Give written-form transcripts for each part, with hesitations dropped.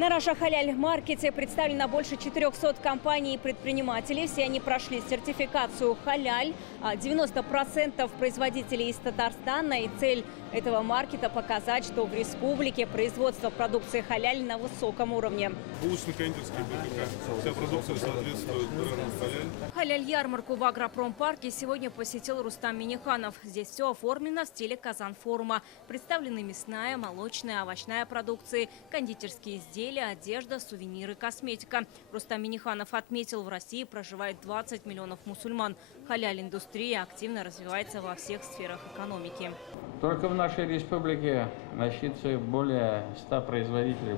На Раша Халяль маркете представлено больше 400 компаний и предпринимателей. Все они прошли сертификацию Халяль. 90% производителей из Татарстана. И цель этого маркета – показать, что в республике производство продукции Халяль на высоком уровне. Булочно-кондитерская ПКК. Вся продукция соответствует бренду Халяль. Халяль-ярмарку в агропромпарке сегодня посетил Рустам Миниханов. Здесь все оформлено в стиле Казан-форума. Представлены мясная, молочная, овощная продукции, кондитерские изделия, одежда, сувениры, косметика. Рустам Миниханов отметил, в России проживает 20 миллионов мусульман. Халяль-индустрия активно развивается во всех сферах экономики. Только в нашей республике насчитывается более 100 производителей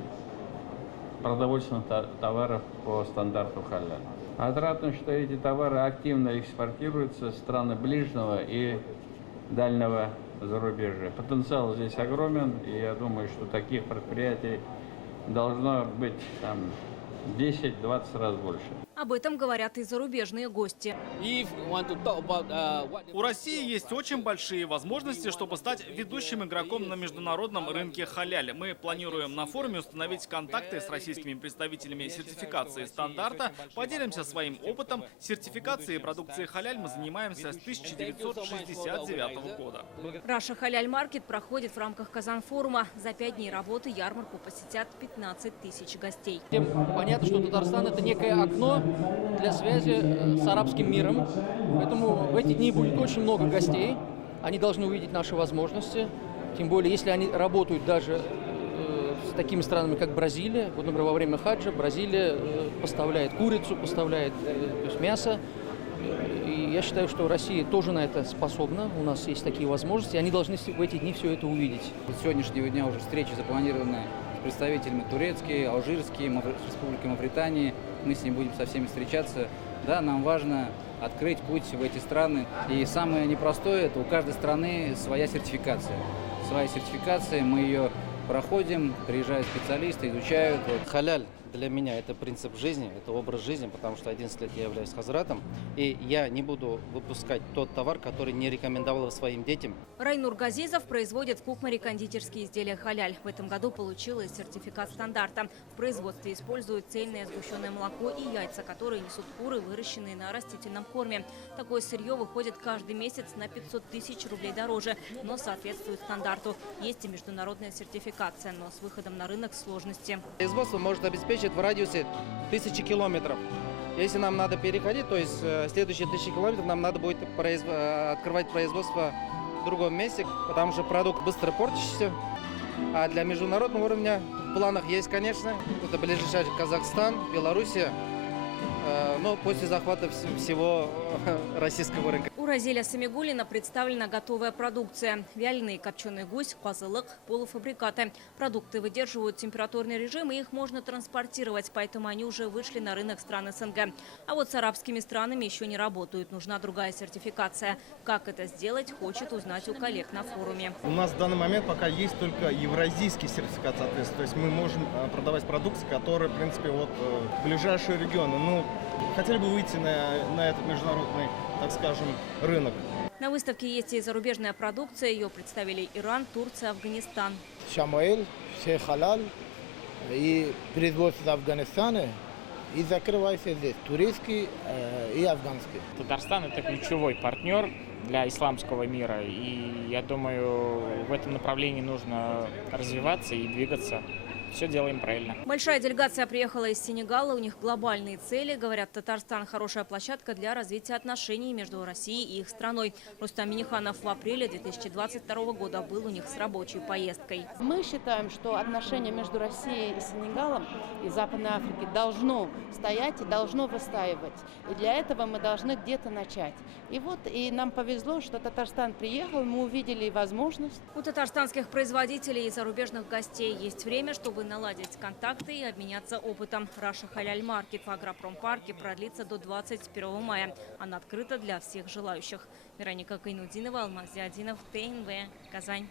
продовольственных товаров по стандарту Халяль. Отрадно, что эти товары активно экспортируются в страны ближнего и дальнего зарубежья. Потенциал здесь огромен, и я думаю, что таких предприятий должно быть 10-20 раз больше. Об этом говорят и зарубежные гости. У России есть очень большие возможности, чтобы стать ведущим игроком на международном рынке халяль. Мы планируем на форуме установить контакты с российскими представителями сертификации стандарта, поделимся своим опытом. Сертификацией продукции халяль мы занимаемся с 1969 года. Раша Халяль Маркет проходит в рамках Казан-форума. За 5 дней работы ярмарку посетят 15 тысяч гостей. Понятно, что Татарстан – это некое окно для связи с арабским миром. Поэтому в эти дни будет очень много гостей. Они должны увидеть наши возможности. Тем более, если они работают даже с такими странами, как Бразилия. Вот, например, во время хаджа Бразилия поставляет курицу, поставляет мясо. И я считаю, что Россия тоже на это способна. У нас есть такие возможности. И они должны в эти дни все это увидеть. С сегодняшнего дня уже встречи запланированы с представителями турецкие, алжирские, Республики Мавритании. Мы с ними будем со всеми встречаться. Да, нам важно открыть путь в эти страны. И самое непростое – это у каждой страны своя сертификация. Своя сертификация, мы ее проходим, приезжают специалисты, изучают. Халяль для меня это принцип жизни, это образ жизни, потому что 11 лет я являюсь хазратом, и я не буду выпускать тот товар, который не рекомендовал своим детям. Райнур Газизов производит в Кукмаре кондитерские изделия халяль. В этом году получила сертификат стандарта. В производстве используют цельное сгущенное молоко и яйца, которые несут куры, выращенные на растительном корме. Такое сырье выходит каждый месяц на 500 тысяч рублей дороже, но соответствует стандарту. Есть и международная сертификация, но с выходом на рынок сложности. Производство может обеспечить в радиусе 1000 километров. Если нам надо переходить, то есть следующие 1000 километров нам надо будет открывать производство в другом месте, потому что продукт быстро портится. А для международного уровня в планах есть, конечно, это ближайший Казахстан, Белоруссия, но после захвата всего российского рынка. У Разиля Самигуллина представлена готовая продукция. Вяленый копченый гусь, козылык, полуфабрикаты. Продукты выдерживают температурный режим, и их можно транспортировать, поэтому они уже вышли на рынок стран СНГ. А вот с арабскими странами еще не работают. Нужна другая сертификация. Как это сделать, хочет узнать у коллег на форуме. У нас в данный момент пока есть только евразийский сертификат соответствия. То есть мы можем продавать продукцию, которая, в принципе, ближайшие регионы. Ну, хотели бы выйти на этот международный, так скажем, рынок. На выставке есть и зарубежная продукция. Ее представили Иран, Турция, Афганистан. Шамаэль, все халяль и производство Афганистана. И закрывается здесь турецкий и афганский. Татарстан – это ключевой партнер для исламского мира. И я думаю, в этом направлении нужно развиваться и двигаться. Все делаем правильно. Большая делегация приехала из Сенегала. У них глобальные цели. Говорят, Татарстан – хорошая площадка для развития отношений между Россией и их страной. Рустам Миниханов в апреле 2022 года был у них с рабочей поездкой. Мы считаем, что отношения между Россией и Сенегалом и Западной Африкой должно стоять и должно выстаивать. И для этого мы должны где-то начать. И нам повезло, что Татарстан приехал, мы увидели возможность. У татарстанских производителей и зарубежных гостей есть время, чтобы наладить контакты и обменяться опытом. Раша Халяль Маркет в агропромпарке продлится до 21 мая. Она открыта для всех желающих. Вероника Кайнудинова, Алмаз Зиадинов, ТНВ, Казань.